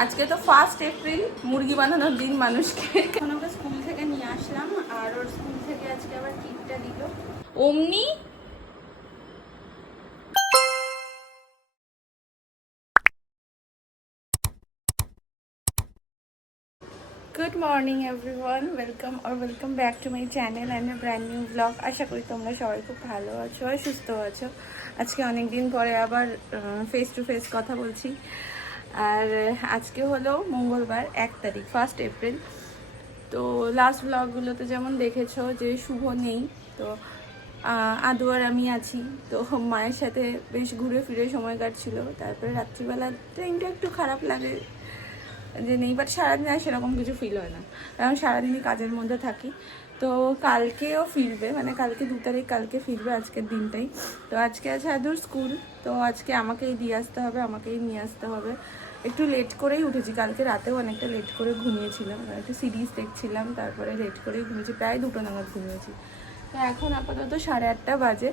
আজকে তো first April মুরগি বানানোর দিন মানুষকে। এখন ওকে স্কুল থেকে নিয়ে আসলাম আর ওর স্কুল থেকে আজকে আবার কিটটা দিল। অমনি? Good morning everyone welcome R welcome back to my channel and a brand new blog আশা করি তোমরা সবাই খুব ভালো আছো আর সুস্থ আছো। আজকে অনেক দিন পরে আবার ফেস টু ফেস কথা বলছি। আর আজকে হলো মঙ্গলবার, এক তারিখ ফার্স্ট এপ্রিল তো লাস্ট ব্লগগুলোতে যেমন দেখেছ যে শুভ নেই, তো আদু আর আমি আছি। তো মায়ের সাথে বেশ ঘুরে ফিরে সময় কাটছিল। তারপরে রাত্রিবেলা ট্রেনটা একটু খারাপ লাগে যে নেই বাট সারাদিন আর সেরকম কিছু ফিল হয় না। কারণ সারাদিনই কাজের মধ্যে থাকি। তো কালকেও ফিরবে মানে কালকে দু তারিখ কালকে ফিরবে আজকের দিনটাই। তো আজকে আছে আদুর স্কুল, তো আজকে আমাকেই দিয়ে আসতে হবে, আমাকেই নিয়ে আসতে হবে। একটু লেট করেই উঠেছি, কালকে রাতেও অনেকটা লেট করে ঘুমিয়েছিলাম একটু সিরিজ দেখছিলাম, তারপরে লেট করেই ঘুমিয়েছি, প্রায় দুটো নাগাদ ঘুমিয়েছি। তো এখন আপাতত সাড়ে আটটা বাজে।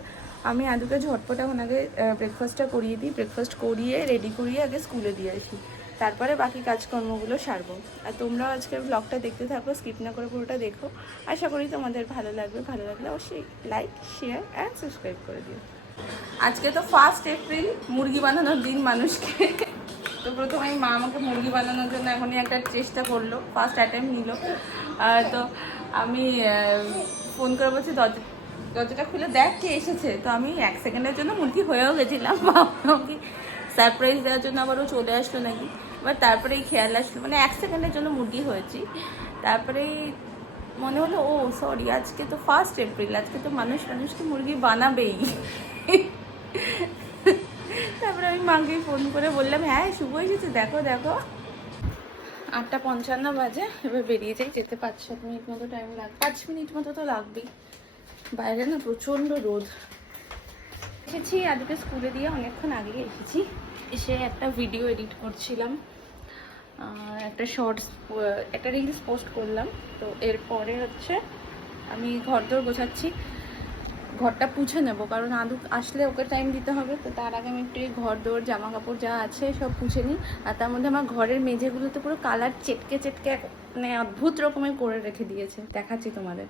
আমি আদুকে ঝটপট এখন আগে ব্রেকফাস্টটা করিয়ে দিই ব্রেকফাস্ট করিয়ে রেডি করিয়ে আগে স্কুলে দিয়ে আসি। তারপরে বাকি কাজকর্মগুলো সারবো। আর তোমরাও আজকের ব্লগটা দেখতে থাকো স্কিপ না করে পুরোটা দেখো। আশা করি তোমাদের ভালো লাগবে। ভালো লাগলে অবশ্যই লাইক শেয়ার অ্যান্ড সাবস্ক্রাইব করে দিও। আজকে তো ফার্স্ট এপ্রিল মুরগি বানানোর দিন মানুষকে। তো প্রথমেই মা আমাকে মুরগি বানানোর জন্য এখনই একটা চেষ্টা করল ফার্স্ট অ্যাটেম্প নিল। তো আমি ফোন করে বলছি, দরজা, দরজাটা খুলে দেখ কে এসেছে। তো আমি এক সেকেন্ডের জন্য মুরগি হয়েও গেছিলাম। ভাবলাম কি সারপ্রাইজ দেওয়ার জন্য আবারও চলে আসলো নাকি। এবার তারপরেই খেয়াল আসলো। মানে এক সেকেন্ডের জন্য মুরগি হয়েছি। তারপরেই মনে হলো, ও সরি আজকে তো ফার্স্ট এপ্রিল আজকে তো মানুষ, মানুষকে মুরগি বানাবেই। তারপরে আমি মাকে ফোন করে বললাম হ্যাঁ শুভ এসেছে, দেখো দেখো। আটটা পঞ্চান্ন বাজে, এবার বেরিয়ে যাই, যেতে পাঁচ সাত মিনিট মতো টাইম লাগবে পাঁচ মিনিট মতো তো লাগবেই। বাইরে না প্রচণ্ড রোদ। এসেছি, আজকে স্কুলে দিয়ে অনেকক্ষণ আগে এসেছি। এসে একটা ভিডিও এডিট করছিলাম একটা শর্টস একটা রিলস পোস্ট করলাম। তো এরপরে হচ্ছে আমি ঘর দোর গোছাচ্ছি। ঘরটা পুছে নেব, কারণ আদু আসলে ওকে টাইম দিতে হবে। তো তার আগে আমি একটু ঘর দোর জামা কাপড় যা আছে সব পুছে নিই। আর তার মধ্যে আমার ঘরের মেঝেগুলোতে পুরো কালার চেটকে চেটকে মানে অদ্ভুত রকমের করে রেখে দিয়েছে। দেখাচ্ছি তোমাদের।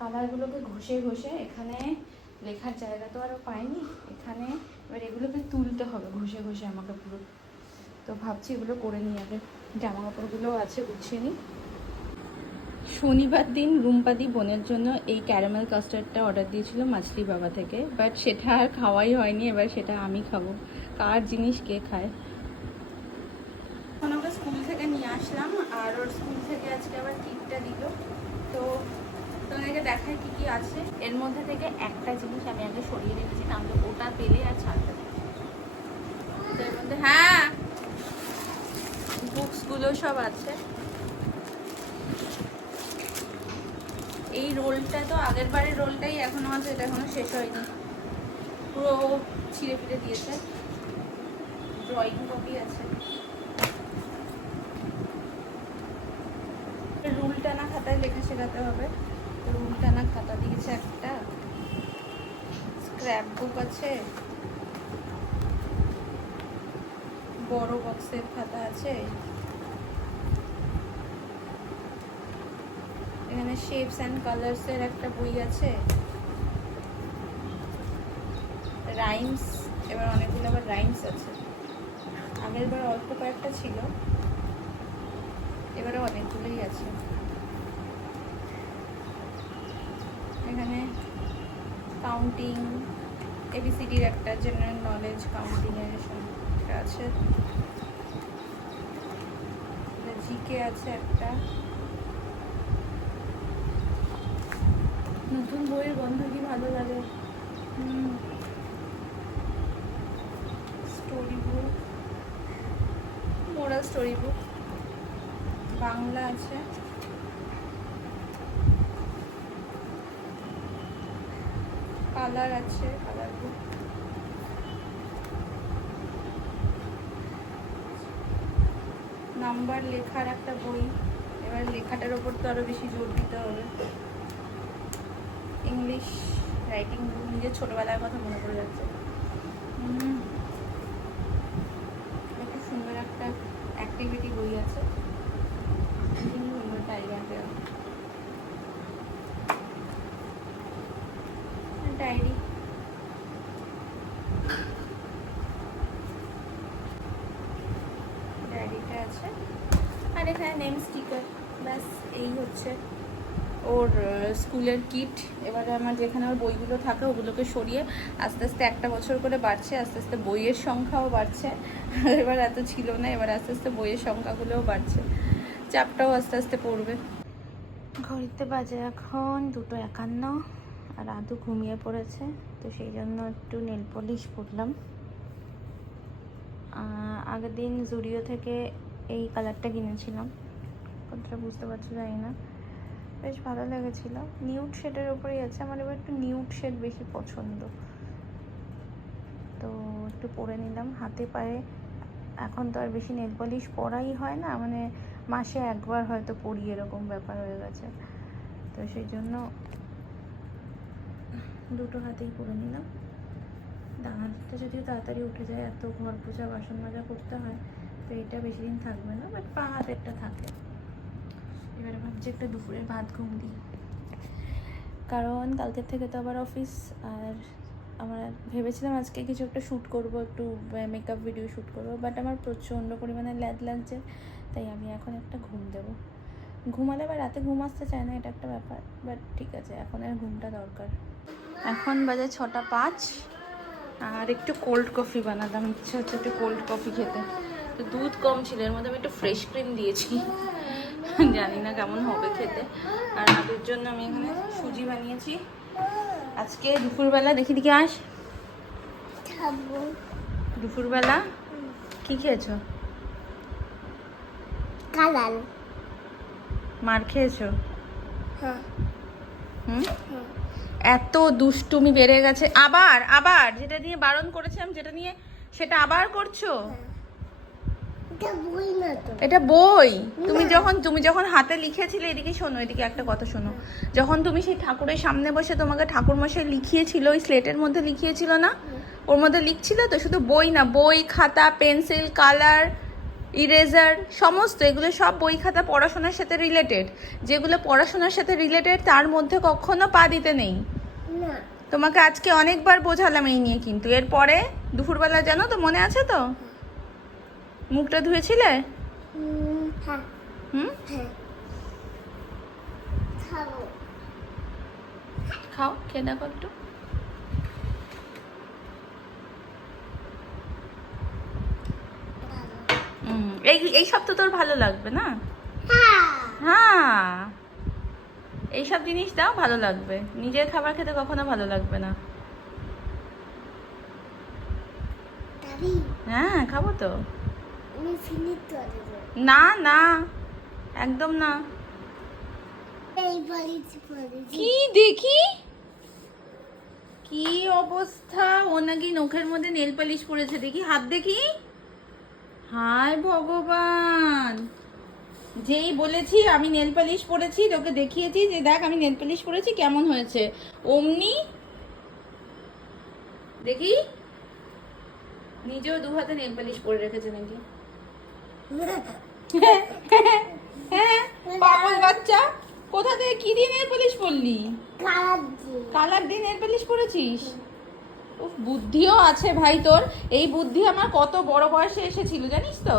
কালারগুলোকে ঘষে ঘষে এখানে লেখার জায়গা তো আরও পাইনি। এখানে এবার এগুলোকে তুলতে হবে, ঘষে ঘষে আমাকে পুরো। তো ভাবছি এগুলো করে নিই, আগে জামা কাপড়গুলো আছে, গুছিয়ে নিই। শনিবার দিন রুম্পাদি বোনের জন্য এই ক্যারামেল কাস্টার্ডটা অর্ডার দিয়েছিল মাছলি বাবা থেকে, বাট সেটা আর খাওয়াই হয়নি, এবার সেটা আমি খাব। কার জিনিস কে খায়? এখন ওকে স্কুল থেকে নিয়ে আসলাম, আর ওর স্কুল থেকে আজকে আবার কিটটা দিল। তো তোমাদেরকে দেখায় কি কি আছে। এর মধ্যে থেকে একটা জিনিস আমি আগে সরিয়ে রেখেছি, তাহলে ওটা পেলে আর ছাড়তে মধ্যে হ্যাঁ! বুকসগুলো সব আছে। এই রোলটা তো আগের বারের রোলটাই এখনও আছে, এটা এখনও শেষ হয়নি। পুরো ছিঁড়ে ফিরে দিয়েছে। ড্রয়িং কপি আছে। রুল টানা খাতায় লেখা শেখাতে হবে। রুল টানা খাতা দিয়েছে একটা। স্ক্র্যাপ বুক আছে। বড় বক্সের খাতা আছে। এখানে শেপস অ্যান্ড কালার্সের একটা বই আছে। রাইমস এবার অনেকগুলো আবার রাইমস আছে। আগের বার অল্প কয়েকটা ছিল। এবারে অনেকগুলোই আছে। এখানে কাউন্টিং এবিসিডির একটা জেনারেল নলেজ কাউন্টিংয়ের এটা আছে। জিকে আছে একটা। নতুন বইয়ের গন্ধ কি ভালো লাগে? Story book moral story book Bangla আছে। কালার আছে, কালার নাম্বার লেখার একটা বই। এবার লেখাটার ওপর তো আরও বেশি জোর দিতে হবে। ইংলিশ রাইটিং নিজের ছোটবেলার কথা মনে পড়ে যাচ্ছে। হুম। ডায়েরি ডায়েরিটা আছে। আর এখানে নেম স্টিকার ব্যাস, এই হচ্ছে ওর স্কুলের কিট এবারে আমার যেখানে ওর বইগুলো থাকে, ওগুলোকে সরিয়ে আস্তে আস্তে একটা বছর করে বাড়ছে, আস্তে আস্তে বইয়ের সংখ্যাও বাড়ছে। এবার এত ছিল না, এবার আস্তে আস্তে বইয়ের সংখ্যাগুলোও বাড়ছে। চাপটাও আস্তে আস্তে পড়বে। ঘড়িতে বাজে এখন দুটো একান্ন। আর আদু ঘুমিয়ে পড়েছে, তো সেই জন্য একটু নেল পলিশ পরলাম। আগের দিন জুডিও থেকে এই কালারটা কিনেছিলাম। কতটা বুঝতে পারছ, জানি না। বেশ ভালো লেগেছিল। নিউড শেডের ওপরেই আছে, আমার এবার একটু নিউড শেড বেশি পছন্দ। তো একটু পরে নিলাম। হাতে পায়ে এখন তো আর বেশি নেল পলিশ পরাই হয় না মানে মাসে একবার হয়তো পরি, এরকম ব্যাপার হয়ে গেছে। তো সেই জন্য দুটো হাতেই করে নিলাম। হাতটা যদিও তাড়াতাড়ি উঠে যায়, এত ঘর পোছা, বাসন মাজা করতে হয়, তো এটা বেশি দিন থাকবে না বাট পা হাতেরটা থাকে। এবারে ভাবছি একটা দুপুরের ভাত ঘুম দিই। কারণ কালকের থেকে তো আবার অফিস আর আমার ভেবেছিলাম আজকে কিছু একটা শ্যুট করব, একটু মেকআপ ভিডিও শ্যুট করব বাট আমার প্রচণ্ড পরিমাণে ল্যাদ লাগছে, তাই আমি এখন একটা ঘুম দেবো। ঘুমালে বা রাতে ঘুম আসতে চায় না, এটা একটা ব্যাপার বাট ঠিক আছে, এখন আর ঘুমটা দরকার। এখন বাজে ছটা পাঁচ। আর একটু কোল্ড কফি বানাতাম ইচ্ছে হচ্ছে একটু কোল্ড কফি খেতে। তো দুধ কম ছিল এর মধ্যে আমি একটু ফ্রেশ ক্রিম দিয়েছি। জানি না কেমন হবে খেতে। আর আলুর জন্য আমি এখানে সুজি বানিয়েছি। আজকে দুপুরবেলা দেখি দিকে আস দুপুরবেলা কি খেয়েছো? কালাল। মার খেয়েছো? হ্যাঁ। হুম? হ্যাঁ। এত দুষ্টুমি বেড়ে গেছে। আবার আবার যেটা নিয়ে বারণ করেছিলাম যেটা নিয়ে সেটা আবার করছ? এটা বই তুমি যখন তুমি যখন হাতে লিখেছিলে এদিকে শোনো এদিকে একটা কথা শোনো। যখন তুমি সেই ঠাকুরের সামনে বসে তোমাকে ঠাকুর মশাই লিখিয়েছিল ওই স্লেটের মধ্যে লিখিয়েছিল না? ওর মধ্যে লিখছিল তো? শুধু বই না বই খাতা পেন্সিল কালার ইরেজার সমস্ত এগুলো সব বই খাতা পড়াশোনার সাথে রিলেটেড যেগুলো পড়াশোনার সাথে রিলেটেড তার মধ্যে কখনো পা দিতে নেই। তোমাকে আজকে অনেকবার বোঝালাম এই নিয়ে কিন্তু। এরপরে দুপুরবেলা জানো তো মনে আছে তো? মুখটা ধুয়েছিলে? হুম, খাও খেয়ে দেখো একটু। এই এই সব তো তোর ভালো লাগবে না? হ্যাঁ। হ্যাঁ। এইসব জিনিস দাও ভালো লাগবে। নিজের খাবার খেতে কখনো ভালো লাগবে না। হ্যাঁ খাব তো। না না একদম না। কি দেখি? কি অবস্থা? ও নাকি নখের মধ্যে নেল পালিশ পড়েছে দেখি হাত দেখি। হায় ভগবান! যেই বলেছি আমি নেল পালিশ পরেছি তোকে দেখিয়েছি যে দেখ আমি নেল পালিশ পরেছি কেমন হয়েছে। অমনি দেখি নিজেও দু হাতে নেল পালিশ পরে রেখেছে নাকি? হ্যাঁ পাগল বাচ্চা কোথা থেকে কি দিয়ে নেল পালিশ পরলি? কালার দিয়ে। নেল পালিশ পরেছিস? বুদ্ধিও আছে ভাই তোর। এই বুদ্ধি আমার কত বড় বয়সে এসেছিল জানিস তো?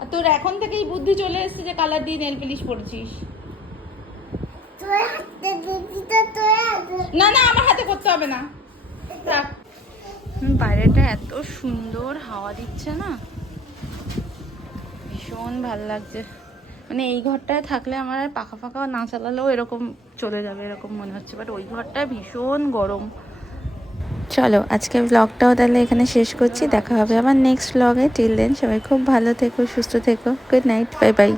আর তোর এখন থেকেই বুদ্ধি চলে এসেছে যে কালার দিয়ে নেল পালিশ পরেছিস। তোর হাতে বেশি তো তোর হাতে। না না আমার হাতে করতে হবে না। বাইরেটা এত সুন্দর হাওয়া দিচ্ছে না? ভীষণ ভালো লাগছে। মানে এই ঘরটায় থাকলে আমার আর পাখা ফাঁকা না চালালেও এরকম চলে যাবে এরকম মনে হচ্ছে। বাট ওই ঘরটায় ভীষণ গরম। চলো, আজকের ব্লগটাও তাহলে এখানে শেষ করছি। দেখা হবে আবার নেক্সট ব্লগে টিল দেন সবাই খুব ভালো থেকো, সুস্থ থেকো। Good night bye bye